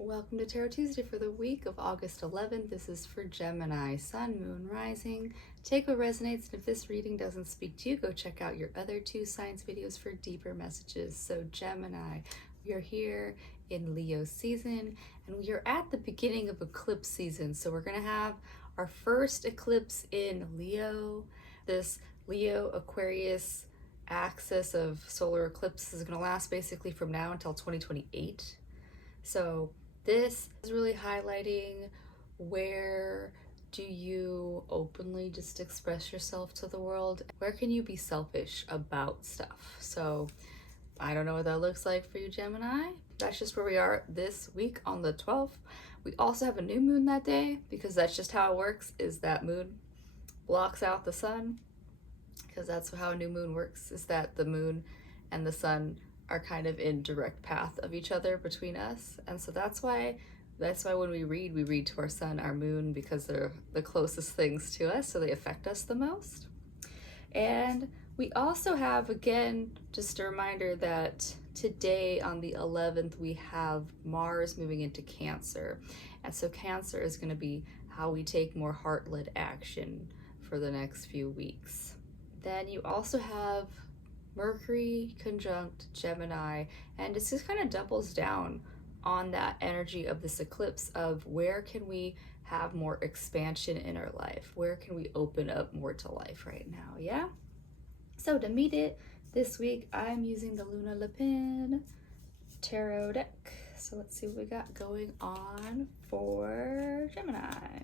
Welcome to Tarot Tuesday for the week of August 11th. This is for Gemini, Sun, Moon, Rising. Take what resonates, and if this reading doesn't speak to you, go check out your other two science videos for deeper messages. So Gemini, we are here in Leo season, and we are at the beginning of eclipse season. So we're going to have our first eclipse in Leo. This Leo Aquarius axis of solar eclipse is going to last basically from now until 2028. So this is really highlighting where do you openly just express yourself to the world? Where can you be selfish about stuff? So I don't know what that looks like for you, Gemini. That's just where we are this week on the 12th. We also have a new moon that day because that's just how it works, is that moon blocks out the sun, because that's how a new moon works, is that the moon and the sun are kind of in direct path of each other between us. And so that's why when we read to our sun, our moon, because they're the closest things to us, so they affect us the most. And we also have, again, just a reminder that today on the 11th, we have Mars moving into Cancer. And so Cancer is going to be how we take more heart-led action for the next few weeks. Then you also have Mercury conjunct Gemini, and it just kind of doubles down on that energy of this eclipse of where can we have more expansion in our life? Where can we open up more to life right now? Yeah? So to meet it this week, I'm using the Lunalapin tarot deck. So let's see what we got going on for Gemini.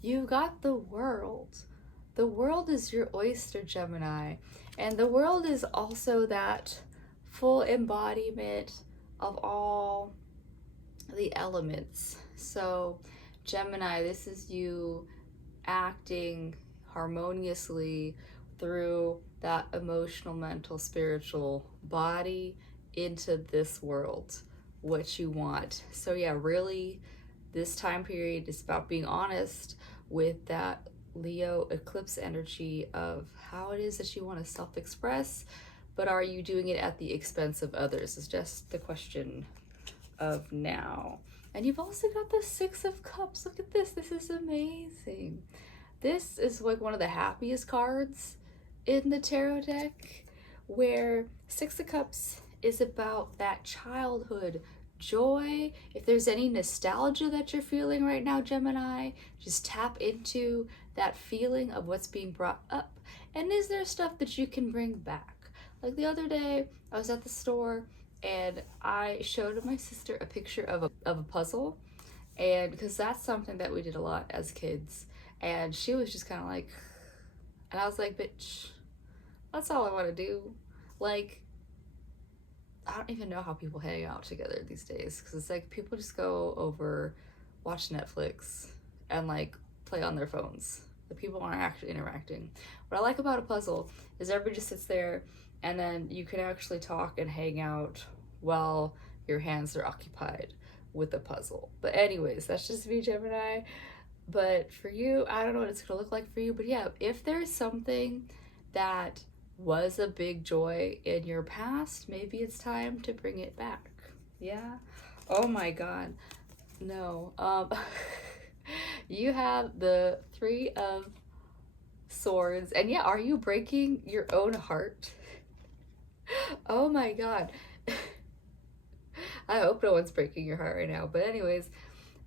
You got the World. The world is your oyster, Gemini. And the world is also that full embodiment of all the elements. So Gemini, this is you acting harmoniously through that emotional, mental, spiritual body into this world, what you want. So yeah, really this time period is about being honest with that Leo eclipse energy of how it is that you want to self-express, but are you doing it at the expense of others is just the question of now. And you've also got the Six of Cups. Look at this. This is amazing. This is like one of the happiest cards in the tarot deck, where Six of Cups is about that childhood joy. If there's any nostalgia that you're feeling right now, Gemini, just tap into that feeling of what's being brought up. And is there stuff that you can bring back? Like the other day, I was at the store and I showed my sister a picture of a puzzle, and because that's something that we did a lot as kids, and she was just kind of like, and I was like, bitch, that's all I want to do. Like, I don't even know how people hang out together these days, because it's like people just go over, watch Netflix, and like play on their phones. The people aren't actually interacting. What I like about a puzzle is everybody just sits there, and then you can actually talk and hang out while your hands are occupied with the puzzle. But anyways, that's just me, Gemini. But for you, I don't know what it's gonna look like for you, but yeah, if there's something that was a big joy in your past, maybe it's time to bring it back. Yeah? Oh my god. No. You have the Three of Swords, and yeah, are you breaking your own heart? Oh my god. I hope no one's breaking your heart right now. But anyways,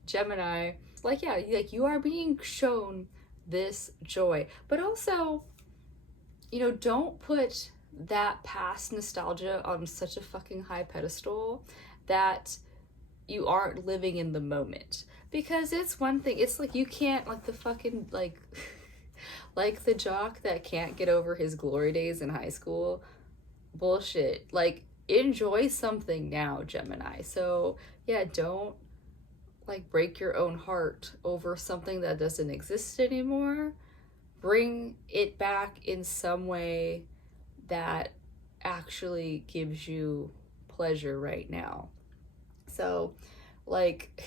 Gemini, like, yeah, like you are being shown this joy, but also, you know, don't put that past nostalgia on such a fucking high pedestal that you aren't living in the moment. Because it's one thing, it's like you can't, like the fucking, like, like the jock that can't get over his glory days in high school. Bullshit. Like, enjoy something now, Gemini. So, yeah, don't, like, break your own heart over something that doesn't exist anymore. Bring it back in some way that actually gives you pleasure right now. So, like,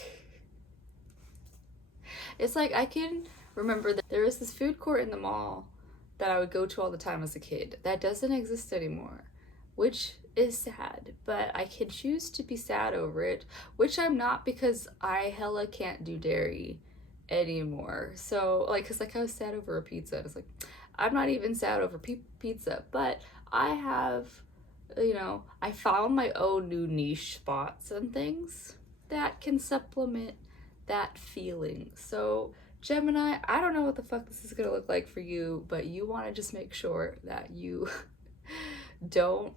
it's like I can remember that there was this food court in the mall that I would go to all the time as a kid. That doesn't exist anymore. which is sad, but I can choose to be sad over it, which I'm not, because I hella can't do dairy anymore. So like, cause like I was sad over a pizza, and it's like, I'm not even sad over pizza, but I have, you know, I found my own new niche spots and things that can supplement that feeling. So Gemini, I don't know what the fuck this is gonna look like for you, but you want to just make sure that you don't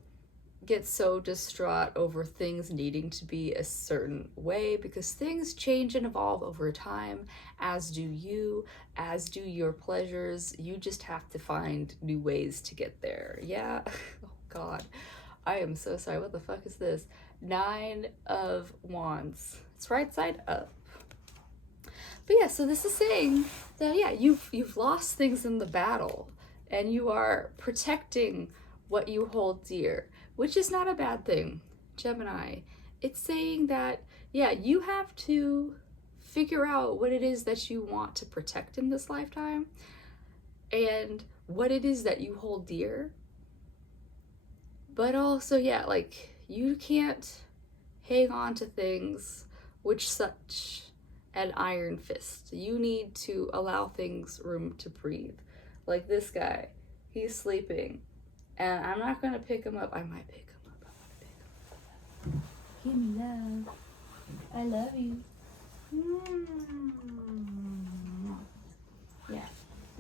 get so distraught over things needing to be a certain way, because things change and evolve over time, as do you, as do your pleasures. You just have to find new ways to get there. Yeah. Oh God, I am so sorry. What the fuck is this? 9 of Wands. It's right side up. But yeah, so this is saying that, yeah, you've lost things in the battle, and you are protecting what you hold dear, which is not a bad thing, Gemini. It's saying that, yeah, you have to figure out what it is that you want to protect in this lifetime, and what it is that you hold dear. But also, yeah, like, you can't hang on to things with such an iron fist. You need to allow things room to breathe. Like this guy, he's sleeping, and I'm not gonna pick him up. I might pick him up. I'm gonna pick him up. Give me love. I love you. Yeah,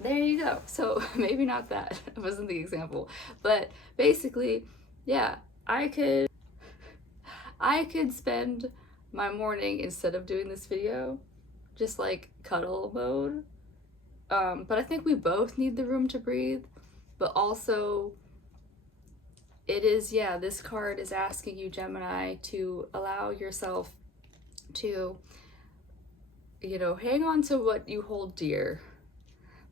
there you go. So maybe not that. It wasn't the example, but basically, yeah, I could spend my morning, instead of doing this video, just like cuddle mode. But I think we both need the room to breathe. But also, it is, yeah, this card is asking you, Gemini, to allow yourself to, you know, hang on to what you hold dear,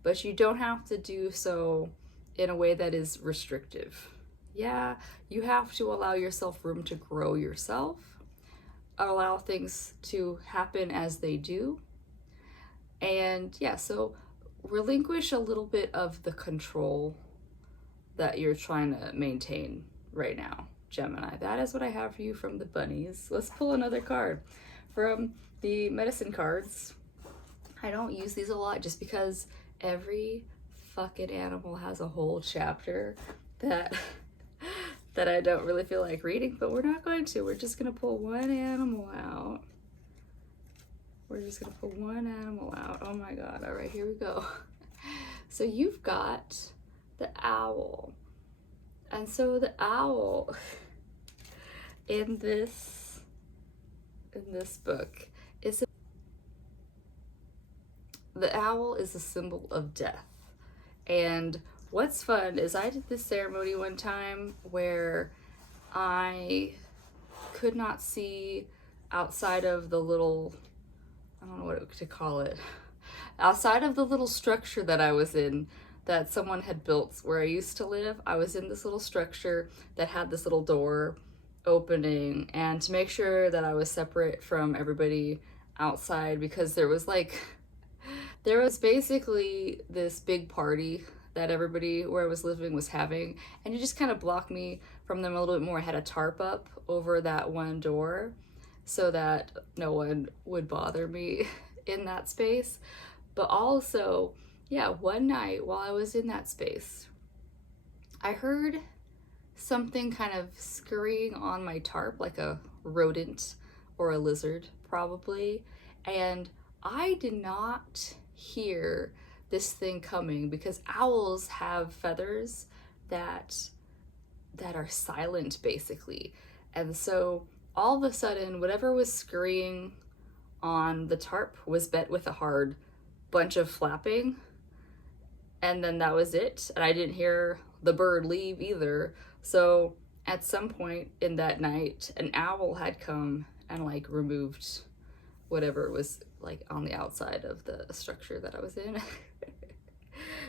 but you don't have to do so in a way that is restrictive. Yeah, you have to allow yourself room to grow yourself, allow things to happen as they do. And yeah, so relinquish a little bit of the control that you're trying to maintain right now, Gemini. That is what I have for you from the bunnies. Let's pull another card from the medicine cards. I don't use these a lot just because every fucking animal has a whole chapter that I don't really feel like reading, but we're not going to. We're just gonna pull one animal out. We're just gonna pull one animal out. Oh my God. All right, here we go. So you've got the owl. And so the owl in this book is, the owl is a symbol of death. And what's fun is I did this ceremony one time where I could not see outside of the little, I don't know what to call it, outside of the little structure that I was in, that someone had built where I used to live. I was in this little structure that had this little door opening, and to make sure that I was separate from everybody outside, because there was basically this big party that everybody where I was living was having, and it just kind of blocked me from them a little bit more. I had a tarp up over that one door so that no one would bother me in that space. But also, yeah, one night while I was in that space, I heard something kind of scurrying on my tarp, like a rodent or a lizard probably, and I did not hear this thing coming, because owls have feathers that are silent basically. And so all of a sudden, whatever was scurrying on the tarp was met with a hard bunch of flapping, and then that was it. And I didn't hear the bird leave either. So at some point in that night, an owl had come and like removed whatever was like on the outside of the structure that I was in.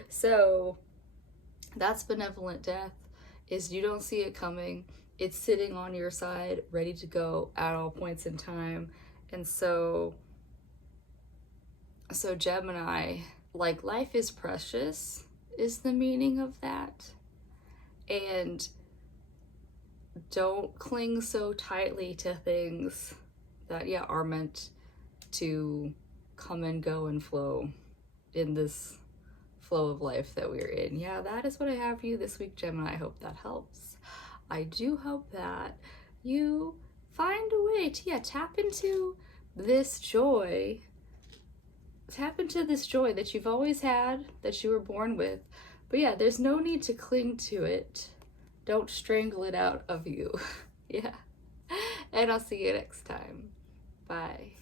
So that's benevolent death, is you don't see it coming. It's sitting on your side, ready to go at all points in time. And so Gemini, like, life is precious is the meaning of that. And don't cling so tightly to things that, yeah, are meant to come and go and flow in this flow of life that we're in. Yeah, that is what I have for you this week, Gemini. I hope that helps. I do hope that you find a way to, yeah, tap into this joy. Tap into this joy that you've always had, that you were born with. But yeah, there's no need to cling to it. Don't strangle it out of you. Yeah. And I'll see you next time. Bye.